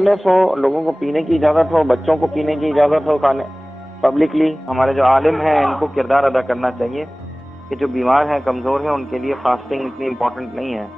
Awareness हो, लोगों को पीने की इजाज़त हो, बच्चों को पीने की इजाज़त हो, खाने पब्लिकली। हमारे जो आलिम हैं इनको किरदार अदा करना चाहिए कि जो बीमार हैं, कमज़ोर हैं, उनके लिए फास्टिंग इतनी इम्पोर्टेंट नहीं है।